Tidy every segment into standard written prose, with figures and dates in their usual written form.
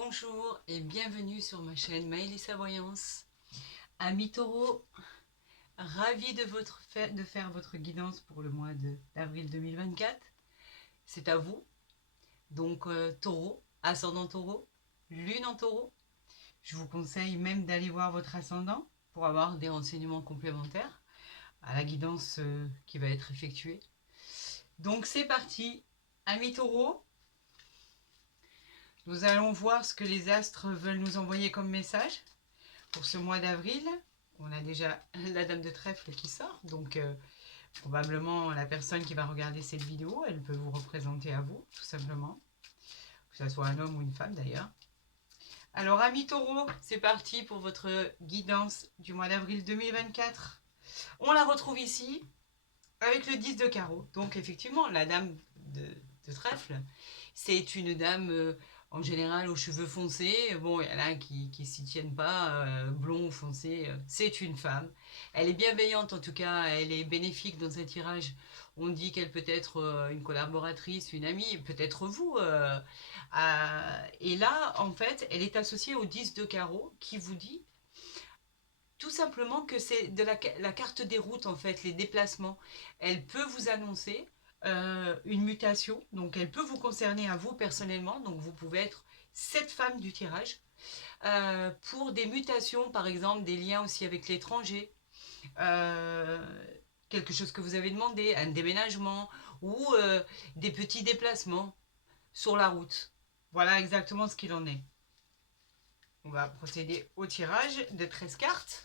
Bonjour et bienvenue sur ma chaîne Maëlissa Voyance. Amis taureaux, ravi de faire votre guidance pour le mois d'avril 2024. C'est à vous. Donc taureau, ascendant taureau, lune en taureau. Je vous conseille même d'aller voir votre ascendant pour avoir des renseignements complémentaires à la guidance qui va être effectuée. Donc c'est parti, amis taureaux. Nous allons voir ce que les astres veulent nous envoyer comme message pour ce mois d'avril. On a déjà la dame de trèfle qui sort, donc probablement la personne qui va regarder cette vidéo, elle peut vous représenter à vous, tout simplement. Que ce soit un homme ou une femme d'ailleurs. Alors amis taureaux, c'est parti pour votre guidance du mois d'avril 2024. On la retrouve ici avec le 10 de carreau. Donc effectivement, la dame de trèfle, c'est une dame en général aux cheveux foncés. Bon, il y en a qui s'y tiennent pas, blond ou foncé. C'est une femme. Elle est bienveillante en tout cas, elle est bénéfique dans un tirage. On dit qu'elle peut être une collaboratrice, une amie, peut-être vous. Et là, en fait, elle est associée au 10 de carreau qui vous dit tout simplement que c'est de la carte des routes, en fait, les déplacements. Elle peut vous annoncer une mutation, donc elle peut vous concerner à vous personnellement, donc vous pouvez être cette femme du tirage. Pour des mutations, par exemple, des liens aussi avec l'étranger, euh, quelque chose que vous avez demandé, un déménagement ou des petits déplacements sur la route. Voilà exactement ce qu'il en est. On va procéder au tirage de 13 cartes.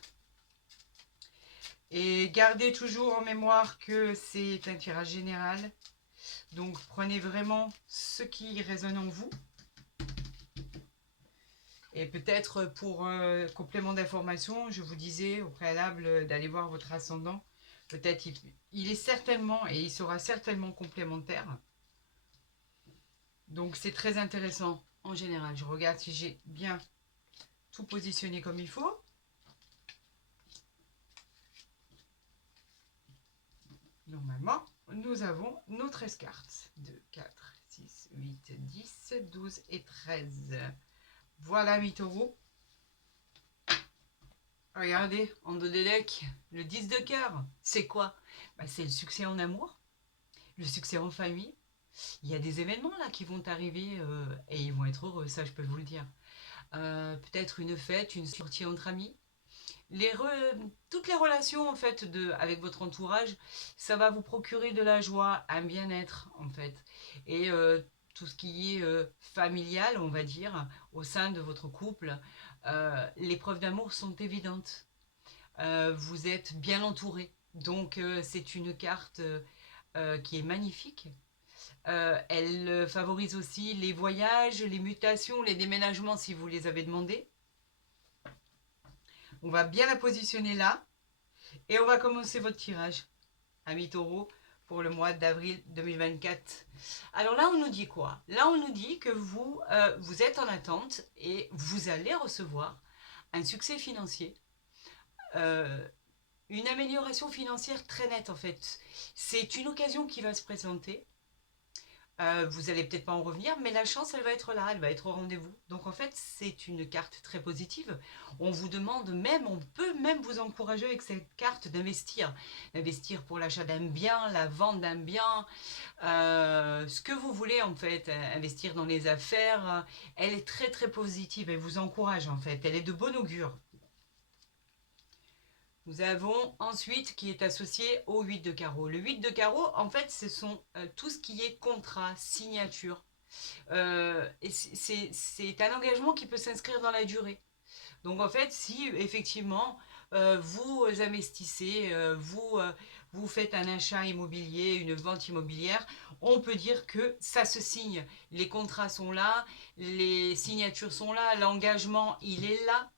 Et gardez toujours en mémoire que c'est un tirage général. Donc prenez vraiment ce qui résonne en vous. Et peut-être pour complément d'information, je vous disais au préalable d'aller voir votre ascendant. Peut-être il est certainement et il sera certainement complémentaire. Donc c'est très intéressant en général. Je regarde si j'ai bien tout positionné comme il faut. Normalement, nous avons nos 13 cartes. 2, 4, 6, 8, 10, 12 et 13. Voilà, mes taureaux. Regardez, en dos des decks, le 10 de cœur. C'est quoi? C'est le succès en amour, le succès en famille. Il y a des événements là qui vont arriver et ils vont être heureux, ça je peux vous le dire. Peut-être une fête, une sortie entre amis. Toutes les relations en fait avec votre entourage, ça va vous procurer de la joie, un bien-être en fait. Et tout ce qui est familial, on va dire, au sein de votre couple, les preuves d'amour sont évidentes. Vous êtes bien entouré. Donc c'est une carte qui est magnifique. Elle favorise aussi les voyages, les mutations, les déménagements si vous les avez demandés. On va bien la positionner là. Et on va commencer votre tirage, amis taureaux, pour le mois d'avril 2024. Alors là, on nous dit quoi? Là, on nous dit que vous êtes en attente et vous allez recevoir un succès financier. Une amélioration financière très nette en fait. C'est une occasion qui va se présenter. Vous allez peut-être pas en revenir, mais la chance, elle va être là, elle va être au rendez-vous. Donc en fait, c'est une carte très positive. On vous demande même, on peut même vous encourager avec cette carte d'investir. D'investir pour l'achat d'un bien, la vente d'un bien, ce que vous voulez en fait. Investir dans les affaires. Elle est très très positive, elle vous encourage en fait. Elle est de bon augure. Nous avons ensuite qui est associé au 8 de carreau. Le 8 de carreau, en fait, ce sont tout ce qui est contrat, signature. C'est un engagement qui peut s'inscrire dans la durée. Donc en fait, si effectivement vous investissez, vous faites un achat immobilier, une vente immobilière, on peut dire que ça se signe. Les contrats sont là, les signatures sont là, l'engagement il est là.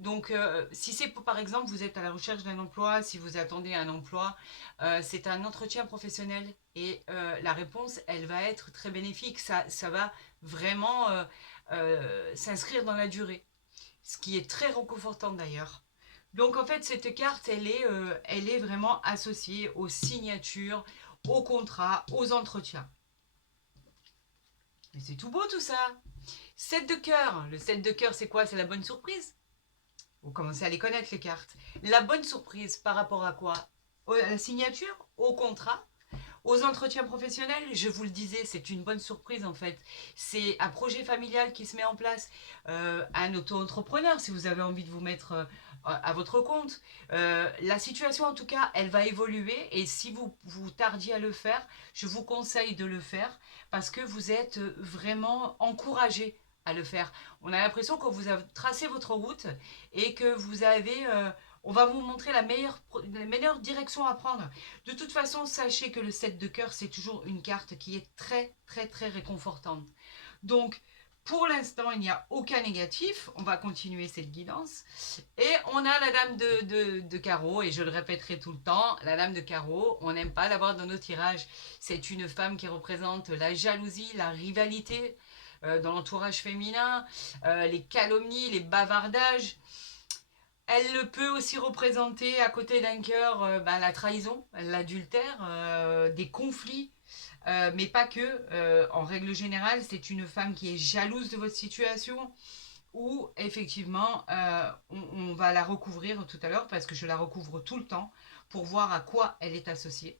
Donc, si c'est par exemple, vous êtes à la recherche d'un emploi, si vous attendez un emploi, c'est un entretien professionnel et la réponse, elle va être très bénéfique. Ça va vraiment s'inscrire dans la durée, ce qui est très réconfortant d'ailleurs. Donc, en fait, cette carte, elle est vraiment associée aux signatures, aux contrats, aux entretiens. Mais c'est tout beau tout ça. 7 de cœur. Le 7 de cœur, c'est quoi? C'est la bonne surprise. Vous commencez à les connaître, les cartes. La bonne surprise par rapport à quoi? À la signature, au contrat, aux entretiens professionnels. Je vous le disais, c'est une bonne surprise en fait. C'est un projet familial qui se met en place, un auto-entrepreneur si vous avez envie de vous mettre à votre compte. La situation en tout cas, elle va évoluer et si vous tardiez à le faire, je vous conseille de le faire parce que vous êtes vraiment encouragé à le faire. On a l'impression que vous avez tracé votre route et que vous avez... on va vous montrer la meilleure direction à prendre. De toute façon, sachez que le 7 de cœur, c'est toujours une carte qui est très, très, très réconfortante. Donc, pour l'instant, il n'y a aucun négatif. On va continuer cette guidance. Et on a la dame de carreau, et je le répéterai tout le temps, la dame de carreau, on n'aime pas l'avoir dans nos tirages. C'est une femme qui représente la jalousie, la rivalité dans l'entourage féminin, les calomnies, les bavardages. Elle le peut aussi représenter à côté d'un cœur la trahison, l'adultère, des conflits, mais pas que. En règle générale, c'est une femme qui est jalouse de votre situation ou effectivement, on va la recouvrir tout à l'heure parce que je la recouvre tout le temps pour voir à quoi elle est associée,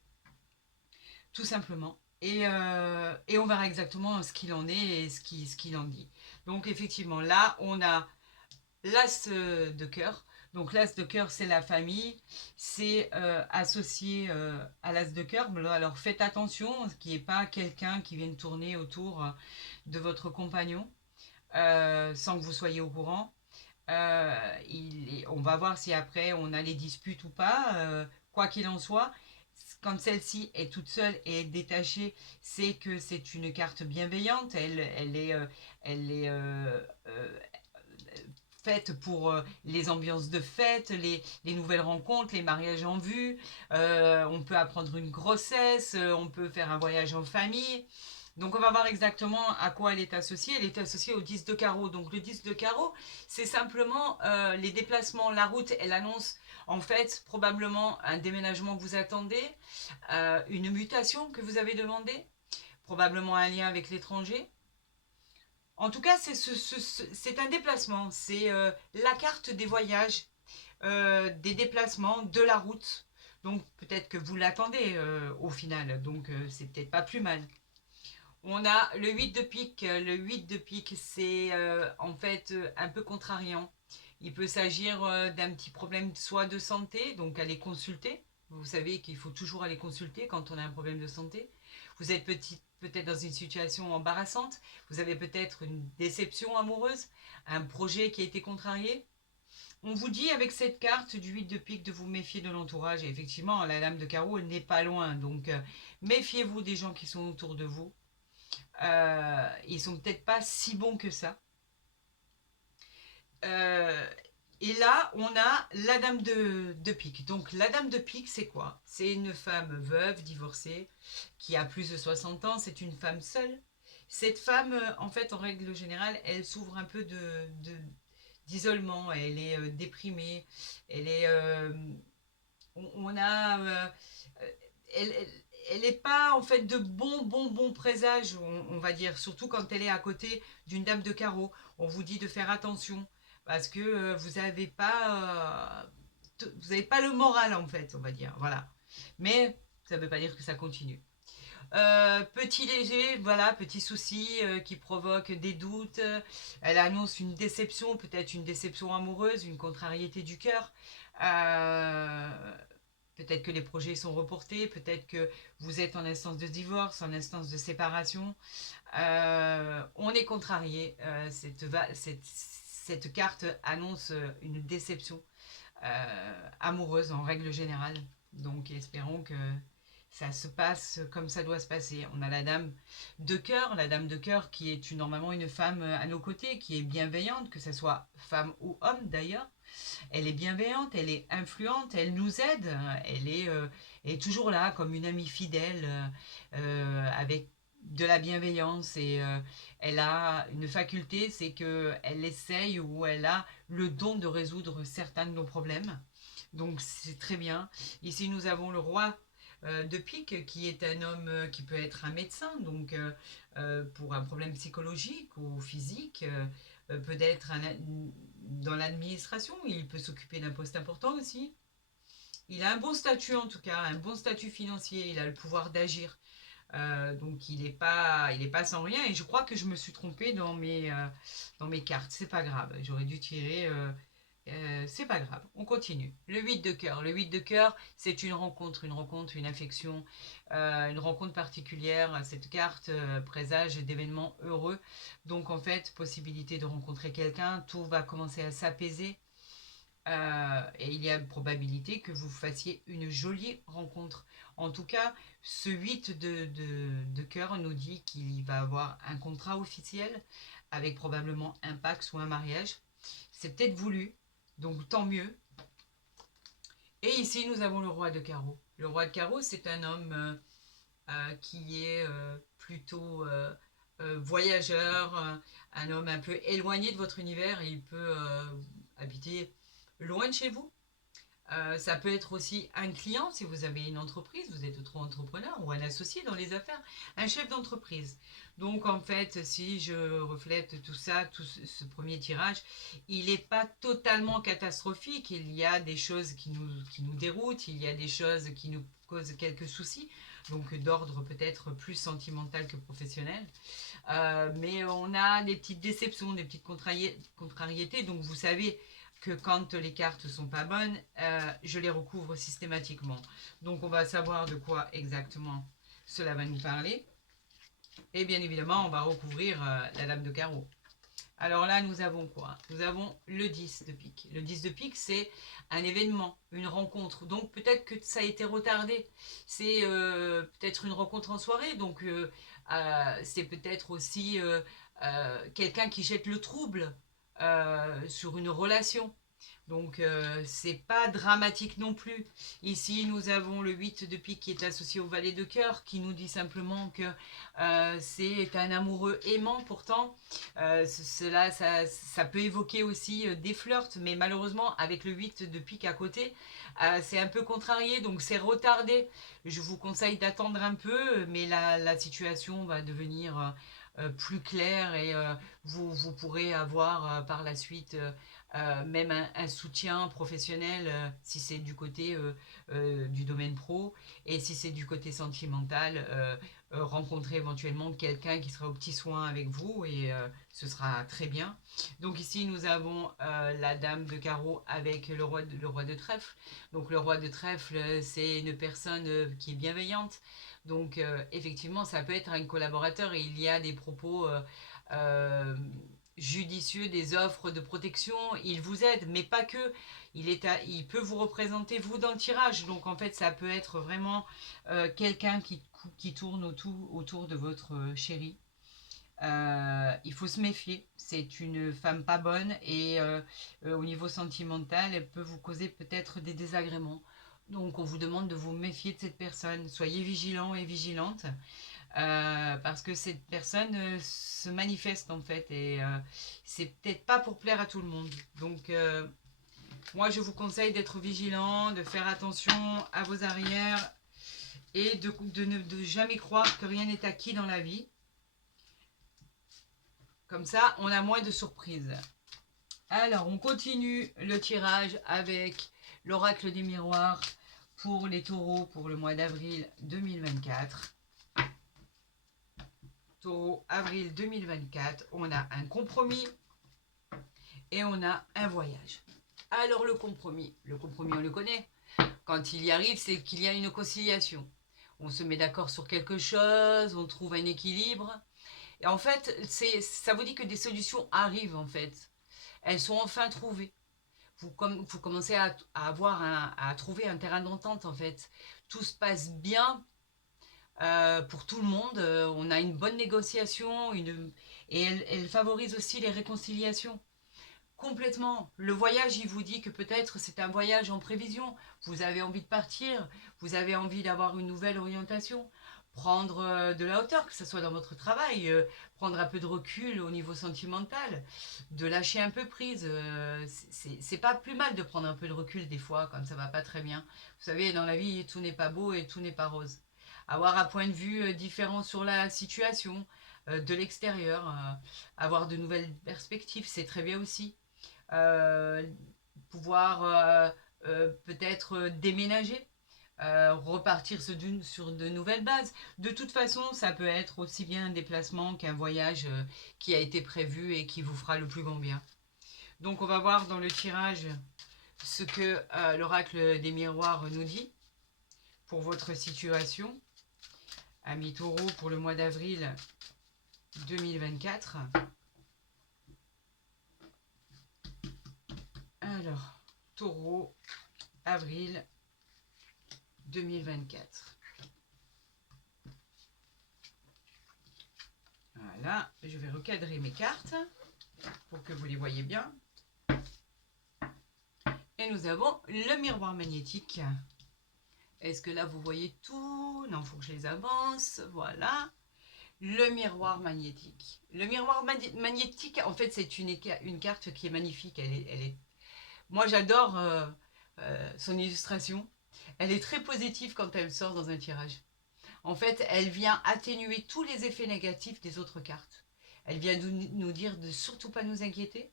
tout simplement. Et on verra exactement ce qu'il en est et ce qu'il en dit. Donc effectivement, là, on a l'as de cœur. Donc l'as de cœur, c'est la famille, c'est associé à l'as de cœur. Alors faites attention, qu'il n'y ait pas quelqu'un qui vienne tourner autour de votre compagnon sans que vous soyez au courant. On va voir si après on a les disputes ou pas. Quoi qu'il en soit, quand celle-ci est toute seule et est détachée, c'est que c'est une carte bienveillante. Elle est faite pour les ambiances de fête, les nouvelles rencontres, les mariages en vue. On peut apprendre une grossesse, on peut faire un voyage en famille. Donc on va voir exactement à quoi elle est associée. Elle est associée au 10 de carreau. Donc le 10 de carreau, c'est simplement les déplacements, la route. Elle annonce en fait probablement un déménagement que vous attendez, une mutation que vous avez demandée, probablement un lien avec l'étranger. En tout cas, c'est un déplacement. C'est la carte des voyages, des déplacements, de la route. Donc peut-être que vous l'attendez au final. Donc c'est peut-être pas plus mal. On a le 8 de pique. Le 8 de pique, c'est en fait un peu contrariant. Il peut s'agir d'un petit problème soit de santé, donc aller consulter. Vous savez qu'il faut toujours aller consulter quand on a un problème de santé. Vous êtes peut-être dans une situation embarrassante. Vous avez peut-être une déception amoureuse, un projet qui a été contrarié. On vous dit avec cette carte du 8 de pique de vous méfier de l'entourage. Et effectivement, la dame de carreau, elle n'est pas loin. Donc, méfiez-vous des gens qui sont autour de vous. Ils sont peut-être pas si bons que ça. Euh, et là, on a la dame de pique. Donc, la dame de pique, c'est quoi? C'est une femme veuve, divorcée, qui a plus de 60 ans. C'est une femme seule. Cette femme, en fait, en règle générale, elle souffre un peu d'isolement. Elle est déprimée. Elle est... on a... elle, elle n'est pas en fait de bons présages, on va dire, surtout quand elle est à côté d'une dame de carreau. On vous dit de faire attention parce que vous avez pas le moral en fait, on va dire, voilà. Mais ça ne veut pas dire que ça continue. Petit léger, voilà, petit souci qui provoque des doutes. Elle annonce une déception, peut-être une déception amoureuse, une contrariété du cœur. Euh, Peut-être que les projets sont reportés, peut-être que vous êtes en instance de divorce, en instance de séparation. On est contrarié. Cette carte annonce une déception amoureuse en règle générale. Donc espérons que ça se passe comme ça doit se passer. On a la dame de cœur qui est normalement une femme à nos côtés, qui est bienveillante, que ce soit femme ou homme d'ailleurs. Elle est bienveillante, elle est influente, elle nous aide, elle est toujours là comme une amie fidèle, avec de la bienveillance et elle a une faculté, c'est qu'elle essaye ou elle a le don de résoudre certains de nos problèmes. Donc c'est très bien. Ici nous avons le roi de pique qui est un homme qui peut être un médecin, donc pour un problème psychologique ou physique, peut-être dans l'administration, il peut s'occuper d'un poste important aussi. Il a un bon statut en tout cas, un bon statut financier, il a le pouvoir d'agir. Donc il est pas sans rien et je crois que je me suis trompée dans mes cartes. C'est pas grave, j'aurais dû tirer. C'est pas grave, on continue. Le 8 de cœur. Le 8 de cœur, c'est une rencontre, une affection, une rencontre particulière. Cette carte présage d'événements heureux. Donc en fait, possibilité de rencontrer quelqu'un, tout va commencer à s'apaiser. Et il y a une probabilité que vous fassiez une jolie rencontre. En tout cas, ce 8 de cœur nous dit qu'il va avoir un contrat officiel avec probablement un Pax ou un mariage. C'est peut-être voulu, donc tant mieux. Et ici, nous avons le roi de carreau. Le roi de carreau, c'est un homme qui est plutôt voyageur, un homme un peu éloigné de votre univers. Il peut habiter loin de chez vous. Ça peut être aussi un client si vous avez une entreprise, vous êtes trop entrepreneur ou un associé dans les affaires, un chef d'entreprise. Donc en fait, si je reflète tout ça, tout ce premier tirage, il n'est pas totalement catastrophique. Il y a des choses qui nous déroutent, il y a des choses qui nous causent quelques soucis, donc d'ordre peut-être plus sentimental que professionnel. Mais on a des petites déceptions, des petites contrariétés, donc vous savez que quand les cartes sont pas bonnes, je les recouvre systématiquement. Donc on va savoir de quoi exactement cela va nous parler. Et bien évidemment, on va recouvrir la dame de carreau. Alors là, nous avons quoi? Nous avons le 10 de pique. Le 10 de pique, c'est un événement, une rencontre. Donc peut-être que ça a été retardé. C'est peut-être une rencontre en soirée. Donc c'est peut-être aussi quelqu'un qui jette le trouble sur une relation. Donc c'est pas dramatique non plus. Ici nous avons le 8 de pique qui est associé au valet de cœur qui nous dit simplement que c'est un amoureux aimant pourtant. Ça peut évoquer aussi des flirts, mais malheureusement avec le 8 de pique à côté, c'est un peu contrarié, donc c'est retardé. Je vous conseille d'attendre un peu, mais la situation va devenir plus claire et vous pourrez avoir par la suite même un soutien professionnel si c'est du côté du domaine pro et si c'est du côté sentimental, rencontrer éventuellement quelqu'un qui sera au petit soin avec vous et ce sera très bien. Donc ici nous avons la dame de carreau avec le roi de trèfle. Donc le roi de trèfle c'est une personne qui est bienveillante. Donc effectivement ça peut être un collaborateur et il y a des propos judicieux, des offres de protection, il vous aide, mais pas que. Il peut vous représenter vous dans le tirage, donc en fait ça peut être vraiment quelqu'un qui tourne autour de votre chérie. Il faut se méfier, c'est une femme pas bonne et au niveau sentimental, elle peut vous causer peut-être des désagréments. Donc on vous demande de vous méfier de cette personne. Soyez vigilant et vigilante parce que cette personne se manifeste en fait et c'est peut-être pas pour plaire à tout le monde. Donc moi je vous conseille d'être vigilant, de faire attention à vos arrières et de jamais croire que rien n'est acquis dans la vie. Comme ça, on a moins de surprises. Alors, on continue le tirage avec l'oracle des miroirs pour les taureaux pour le mois d'avril 2024. Taureau, avril 2024, on a un compromis et on a un voyage. Alors le compromis on le connaît. Quand il y arrive, c'est qu'il y a une conciliation. On se met d'accord sur quelque chose, on trouve un équilibre. Et en fait, ça vous dit que des solutions arrivent en fait. Elles sont enfin trouvées. Vous commencez à trouver un terrain d'entente en fait. Tout se passe bien pour tout le monde. On a une bonne négociation et elle favorise aussi les réconciliations. Complètement. Le voyage, il vous dit que peut-être c'est un voyage en prévision. Vous avez envie de partir, vous avez envie d'avoir une nouvelle orientation, prendre de la hauteur, que ce soit dans votre travail, prendre un peu de recul au niveau sentimental, de lâcher un peu prise. C'est pas plus mal de prendre un peu de recul des fois quand ça va pas très bien. Vous savez, dans la vie, tout n'est pas beau et tout n'est pas rose. Avoir un point de vue différent sur la situation, de l'extérieur, avoir de nouvelles perspectives, c'est très bien aussi. Euh, Pouvoir peut-être déménager, repartir sur de nouvelles bases. De toute façon, ça peut être aussi bien un déplacement qu'un voyage qui a été prévu et qui vous fera le plus grand bien. Donc on va voir dans le tirage ce que l'oracle des miroirs nous dit pour votre situation. Amis taureau pour le mois d'avril 2024. Alors, taureau, avril 2024. Voilà, je vais recadrer mes cartes pour que vous les voyez bien. Et nous avons le miroir magnétique. Est-ce que là vous voyez tout? Non, il faut que je les avance. Voilà. Le miroir magnétique. Le miroir magnétique, en fait, c'est une carte qui est magnifique. Moi, j'adore son illustration. Elle est très positive quand elle sort dans un tirage. En fait, elle vient atténuer tous les effets négatifs des autres cartes. Elle vient nous dire de surtout pas nous inquiéter,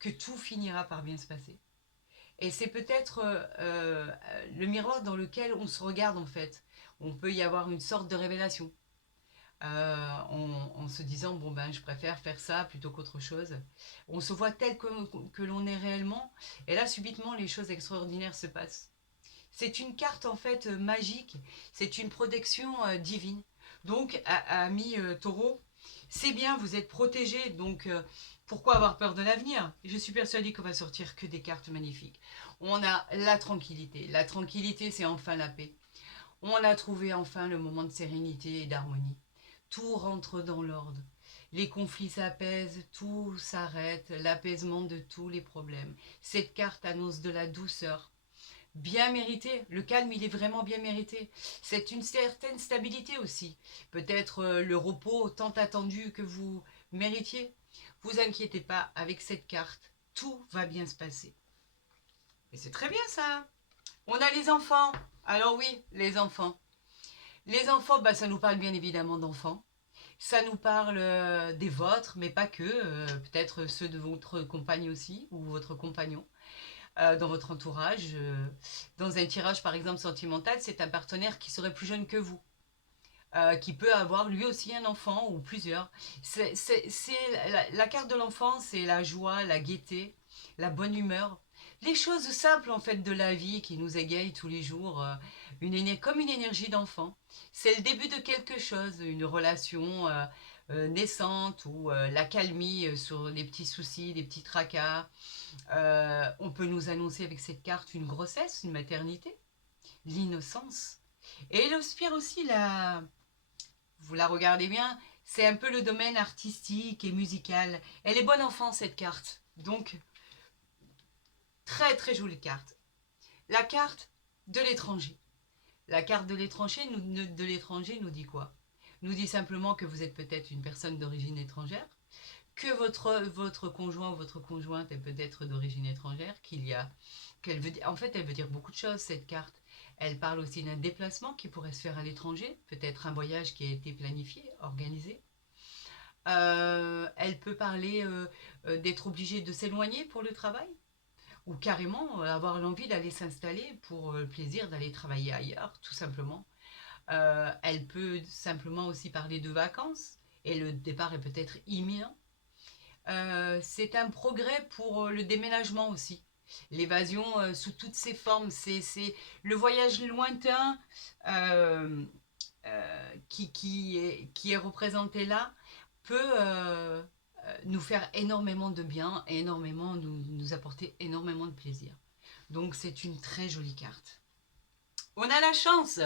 que tout finira par bien se passer. Et c'est peut-être le miroir dans lequel on se regarde en fait. On peut y avoir une sorte de révélation. En se disant, bon ben je préfère faire ça plutôt qu'autre chose. On se voit tel que l'on est réellement. Et là, subitement, les choses extraordinaires se passent. C'est une carte en fait magique. C'est une protection divine. Donc, amis taureau, c'est bien, vous êtes protégés. Donc, pourquoi avoir peur de l'avenir? Je suis persuadée qu'on va sortir que des cartes magnifiques. On a la tranquillité. La tranquillité, c'est enfin la paix. On a trouvé enfin le moment de sérénité et d'harmonie. Tout rentre dans l'ordre. Les conflits s'apaisent, tout s'arrête, l'apaisement de tous les problèmes. Cette carte annonce de la douceur. Bien mérité, le calme il est vraiment bien mérité. C'est une certaine stabilité aussi. Peut-être le repos tant attendu que vous méritiez. Vous inquiétez pas, avec cette carte, tout va bien se passer. Et c'est très bien ça. On a les enfants. Alors oui, les enfants. Les enfants, bah, ça nous parle bien évidemment d'enfants. Ça nous parle des vôtres, mais pas que. Peut-être ceux de votre compagne aussi, ou votre compagnon, dans votre entourage. Dans un tirage, par exemple, sentimental, c'est un partenaire qui serait plus jeune que vous. Qui peut avoir lui aussi un enfant ou plusieurs. La carte de l'enfant, c'est la joie, la gaieté, la bonne humeur. Les choses simples en fait de la vie qui nous égayent tous les jours, comme une énergie d'enfant. C'est le début de quelque chose, une relation naissante ou l'accalmie sur les petits soucis, les petits tracas. On peut nous annoncer avec cette carte une grossesse, une maternité, l'innocence. Et elle inspire aussi vous la regardez bien, c'est un peu le domaine artistique et musical. Elle est bonne enfant cette carte. Donc, très très jolie carte. La carte de l'étranger. La carte de l'étranger nous dit quoi? Nous dit simplement que vous êtes peut-être une personne d'origine étrangère, que votre conjoint ou votre conjointe est peut-être d'origine étrangère, en fait, elle veut dire beaucoup de choses, cette carte. Elle parle aussi d'un déplacement qui pourrait se faire à l'étranger, peut-être un voyage qui a été planifié, organisé. Elle peut parler d'être obligé de s'éloigner pour le travail, ou carrément avoir l'envie d'aller s'installer pour le plaisir d'aller travailler ailleurs, tout simplement. Elle peut simplement aussi parler de vacances, et le départ est peut-être imminent. C'est un progrès pour le déménagement aussi. L'évasion sous toutes ses formes, c'est le voyage lointain qui est représenté là peut nous faire énormément de bien et nous apporter énormément de plaisir. Donc c'est une très jolie carte. On a la chance,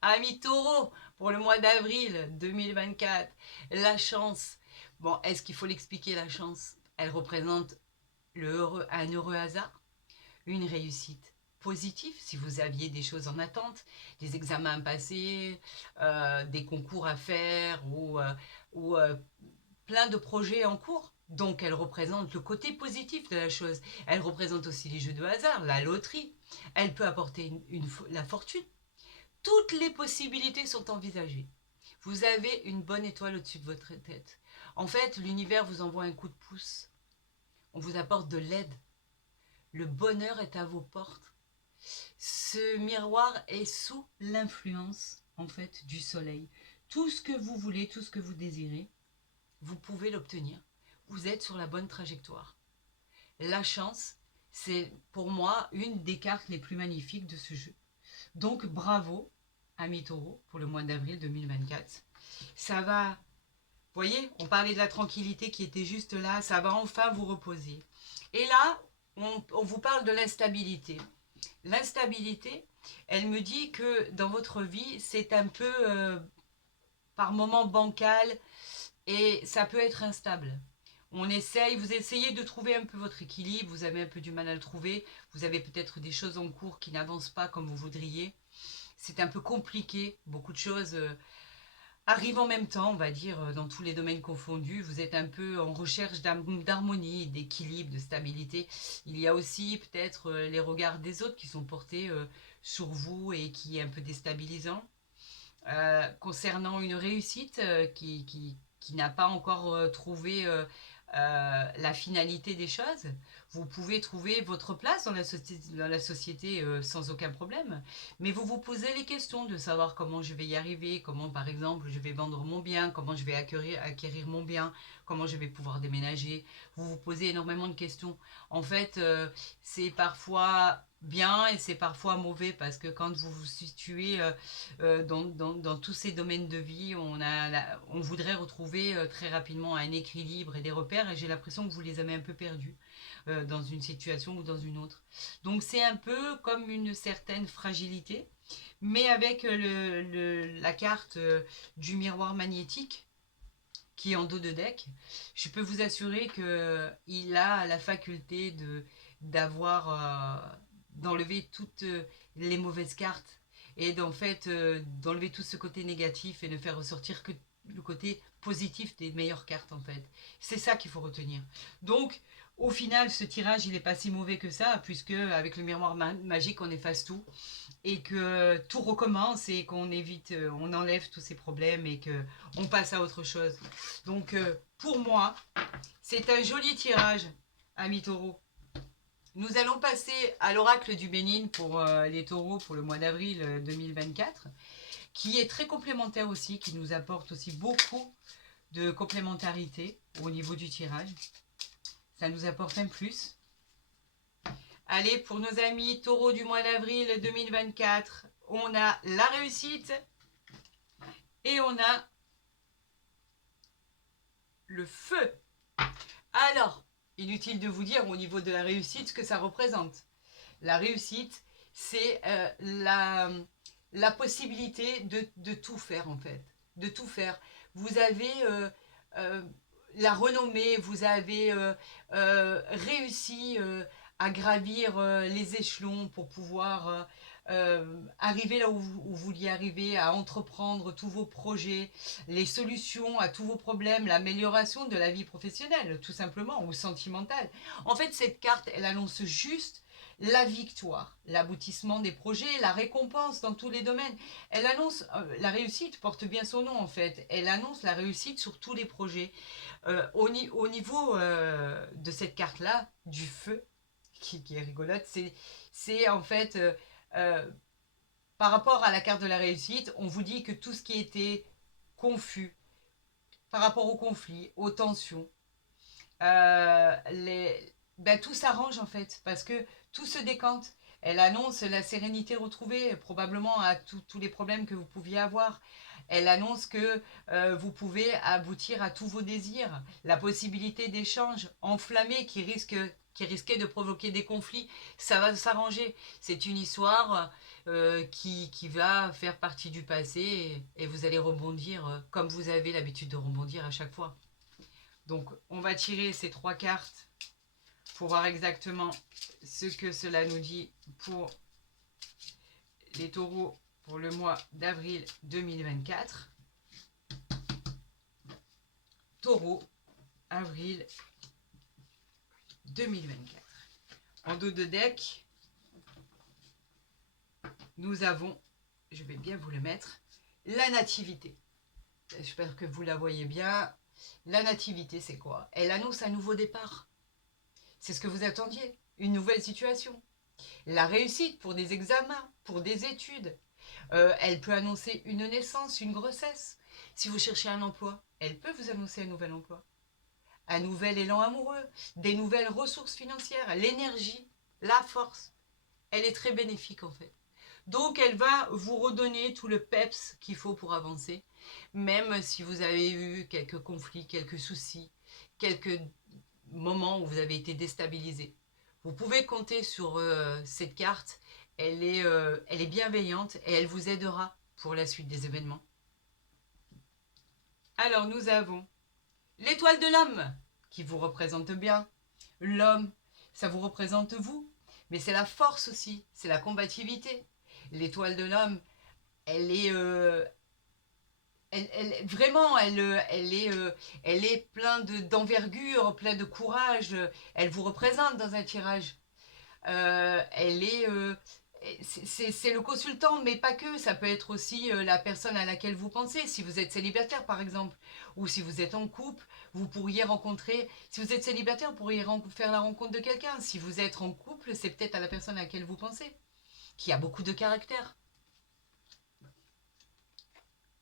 amis taureaux, pour le mois d'avril 2024. La chance. Bon, est-ce qu'il faut l'expliquer la chance? Elle représente un heureux hasard, une réussite positive si vous aviez des choses en attente, des examens à passer, des concours à faire ou plein de projets en cours. Donc elle représente le côté positif de la chose. Elle représente aussi les jeux de hasard, la loterie. Elle peut apporter la fortune. Toutes les possibilités sont envisagées. Vous avez une bonne étoile au-dessus de votre tête. En fait, l'univers vous envoie un coup de pouce. On vous apporte de l'aide. Le bonheur est à vos portes. Ce miroir est sous l'influence, en fait, du soleil. Tout ce que vous voulez, tout ce que vous désirez, vous pouvez l'obtenir. Vous êtes sur la bonne trajectoire. La chance, c'est pour moi une des cartes les plus magnifiques de ce jeu. Donc bravo, ami Taureau, pour le mois d'avril 2024. Ça va, vous voyez, on parlait de la tranquillité qui était juste là, ça va enfin vous reposer. Et là, on vous parle de l'instabilité. L'instabilité, elle me dit que dans votre vie, c'est un peu par moments bancal et ça peut être instable. Vous essayez de trouver un peu votre équilibre, vous avez un peu du mal à le trouver, vous avez peut-être des choses en cours qui n'avancent pas comme vous voudriez. C'est un peu compliqué, beaucoup de choses arrivent en même temps, on va dire, dans tous les domaines confondus. Vous êtes un peu en recherche d'harmonie, d'équilibre, de stabilité. Il y a aussi peut-être les regards des autres qui sont portés sur vous et qui est un peu déstabilisant. Concernant une réussite qui n'a pas encore trouvé la finalité des choses, vous pouvez trouver votre place dans la société sans aucun problème. Mais vous vous posez les questions de savoir comment je vais y arriver, comment par exemple je vais vendre mon bien, comment je vais acquérir mon bien, comment je vais pouvoir déménager. Vous vous posez énormément de questions. En fait, c'est parfois bien et c'est parfois mauvais parce que quand vous vous situez dans tous ces domaines de vie, on voudrait retrouver très rapidement un équilibre et des repères et j'ai l'impression que vous les avez un peu perdus dans une situation ou dans une autre. Donc c'est un peu comme une certaine fragilité, mais avec la carte du miroir magnétique qui est en dos de deck, je peux vous assurer qu'il a la faculté d'enlever toutes les mauvaises cartes et d'enlever tout ce côté négatif et ne faire ressortir que le côté positif des meilleures cartes en fait. C'est ça qu'il faut retenir. Donc au final, ce tirage, il n'est pas si mauvais que ça, puisque avec le miroir magique, on efface tout et que tout recommence et qu'on évite, on enlève tous ces problèmes et que on passe à autre chose. Donc pour moi, c'est un joli tirage, amis taureaux. Nous allons passer à l'oracle du Bénin pour les taureaux pour le mois d'avril 2024, qui est très complémentaire aussi, qui nous apporte aussi beaucoup de complémentarité au niveau du tirage. Ça nous apporte un plus. Allez, pour nos amis taureaux du mois d'avril 2024, on a la réussite et on a le feu. Alors, inutile de vous dire au niveau de la réussite ce que ça représente. La réussite, c'est la possibilité de tout faire en fait. De tout faire. Vous avez la renommée, vous avez réussi à gravir les échelons pour pouvoir arriver là où vous vouliez arriver, à entreprendre tous vos projets, les solutions à tous vos problèmes, l'amélioration de la vie professionnelle, tout simplement, ou sentimentale. En fait, cette carte, elle annonce juste la victoire, l'aboutissement des projets, la récompense dans tous les domaines. Elle annonce, la réussite porte bien son nom en fait, elle annonce la réussite sur tous les projets. Au niveau de cette carte-là, du feu, qui est rigolote, c'est en fait, euh, par rapport à la carte de la réussite, on vous dit que tout ce qui était confus, par rapport au conflit, aux tensions, tout s'arrange en fait, parce que tout se décante. Elle annonce la sérénité retrouvée, probablement à tous les problèmes que vous pouviez avoir. Elle annonce que vous pouvez aboutir à tous vos désirs, la possibilité d'échanges enflammés qui risquaient de provoquer des conflits. Ça va s'arranger. C'est une histoire qui va faire partie du passé et vous allez rebondir comme vous avez l'habitude de rebondir à chaque fois. Donc, on va tirer ces trois cartes pour voir exactement ce que cela nous dit pour les taureaux pour le mois d'avril 2024. Taureau, avril 2024. En dos de deck, nous avons, je vais bien vous le mettre, la nativité. j'espère que vous la voyez bien. La nativité, c'est quoi? Elle annonce un nouveau départ. C'est ce que vous attendiez, une nouvelle situation. La réussite pour des examens, pour des études. Elle peut annoncer une naissance, une grossesse. Si vous cherchez un emploi, elle peut vous annoncer un nouvel emploi. Un nouvel élan amoureux, des nouvelles ressources financières, l'énergie, la force. Elle est très bénéfique en fait. Donc elle va vous redonner tout le peps qu'il faut pour avancer, même si vous avez eu quelques conflits, quelques soucis, quelques moments où vous avez été déstabilisé. Vous pouvez compter sur cette carte, elle est bienveillante et elle vous aidera pour la suite des événements. Alors nous avons l'étoile de l'homme qui vous représente bien. L'homme, ça vous représente vous, mais c'est la force aussi, c'est la combativité. L'étoile de l'homme, elle est vraiment, elle est plein d'envergure, plein de courage. Elle vous représente dans un tirage. Elle est, c'est le consultant, mais pas que. Ça peut être aussi la personne à laquelle vous pensez. Si vous êtes célibataire, par exemple, ou si vous êtes en couple, vous pourriez rencontrer. Si vous êtes célibataire, vous pourriez faire la rencontre de quelqu'un. Si vous êtes en couple, c'est peut-être à la personne à laquelle vous pensez, qui a beaucoup de caractère.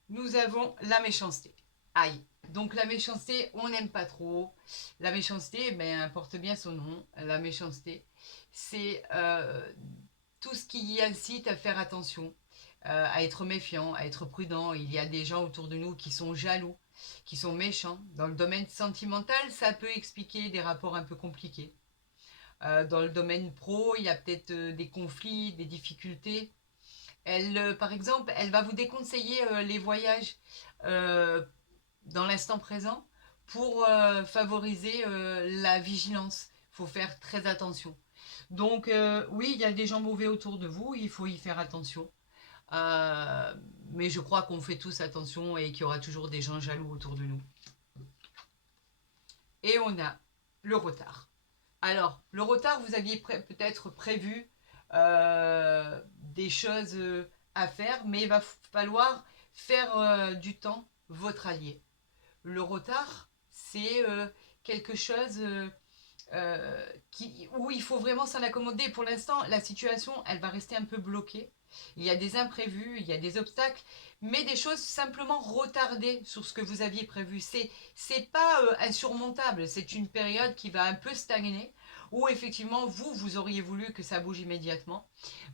Nous avons la méchanceté. Aïe. Donc la méchanceté, on n'aime pas trop. La méchanceté, ben, porte bien son nom. La méchanceté, c'est tout ce qui incite à faire attention, à être méfiant, à être prudent. Il y a des gens autour de nous qui sont jaloux, qui sont méchants. Dans le domaine sentimental, ça peut expliquer des rapports un peu compliqués. Dans le domaine pro, il y a peut-être des conflits, des difficultés. Elle, par exemple, elle va vous déconseiller les voyages euh, dans l'instant présent pour favoriser la vigilance. Il faut faire très attention. Donc oui, il y a des gens mauvais autour de vous, il faut y faire attention. Euh, mais je crois qu'on fait tous attention et qu'il y aura toujours des gens jaloux autour de nous. Et on a le retard. Alors, le retard, vous aviez peut-être prévu des choses à faire, mais il va falloir faire du temps votre allié. Le retard, c'est quelque chose où il faut vraiment s'en accommoder. Pour l'instant, la situation, elle va rester un peu bloquée. Il y a des imprévus, il y a des obstacles, mais des choses simplement retardées sur ce que vous aviez prévu. C'est pas insurmontable, c'est une période qui va un peu stagner, où effectivement, vous auriez voulu que ça bouge immédiatement,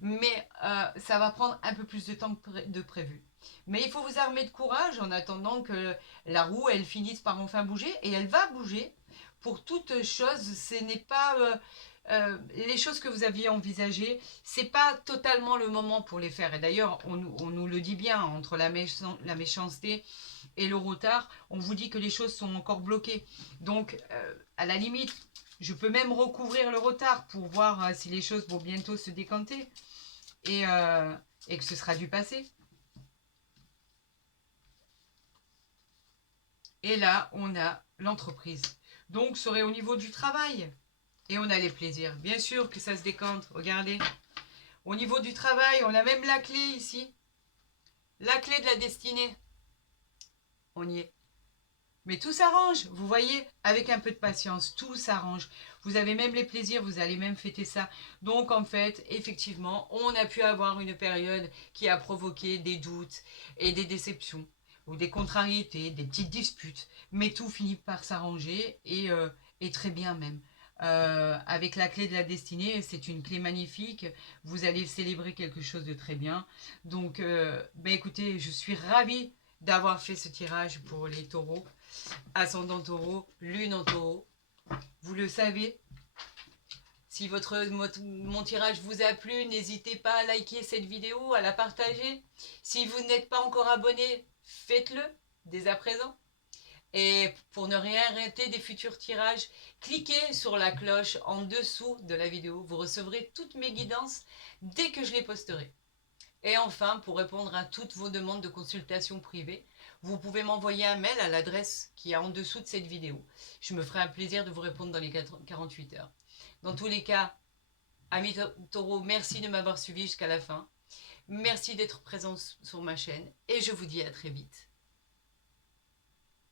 mais ça va prendre un peu plus de temps que de prévu. Mais il faut vous armer de courage en attendant que la roue, elle finisse par enfin bouger, et elle va bouger. Pour toute chose, ce n'est pas les choses que vous aviez envisagées, c'est pas totalement le moment pour les faire. Et d'ailleurs, on nous le dit bien, entre la méchanceté et le retard, on vous dit que les choses sont encore bloquées. Donc, à la limite, je peux même recouvrir le retard pour voir si les choses vont bientôt se décanter et que ce sera du passé. Et là, on a l'entreprise. Donc, ce serait au niveau du travail. Et on a les plaisirs. Bien sûr que ça se décante. Regardez. Au niveau du travail, on a même la clé ici. La clé de la destinée. On y est. Mais tout s'arrange. Vous voyez, avec un peu de patience, tout s'arrange. Vous avez même les plaisirs, vous allez même fêter ça. Donc en fait, effectivement, on a pu avoir une période qui a provoqué des doutes et des déceptions ou des contrariétés, des petites disputes. Mais tout finit par s'arranger et très bien même. Avec la clé de la destinée, c'est une clé magnifique. Vous allez célébrer quelque chose de très bien. Donc, ben écoutez, je suis ravie d'avoir fait ce tirage pour les taureaux. Ascendant taureau, lune en taureau. Vous le savez. Si mon tirage vous a plu, n'hésitez pas à liker cette vidéo, à la partager. Si vous n'êtes pas encore abonné, faites-le dès à présent. Et pour ne rien rater des futurs tirages, cliquez sur la cloche en dessous de la vidéo. Vous recevrez toutes mes guidances dès que je les posterai. Et enfin, pour répondre à toutes vos demandes de consultation privée, vous pouvez m'envoyer un mail à l'adresse qui est en dessous de cette vidéo. Je me ferai un plaisir de vous répondre dans les 48 heures. Dans tous les cas, amis taureaux, merci de m'avoir suivi jusqu'à la fin. Merci d'être présent sur ma chaîne et je vous dis à très vite.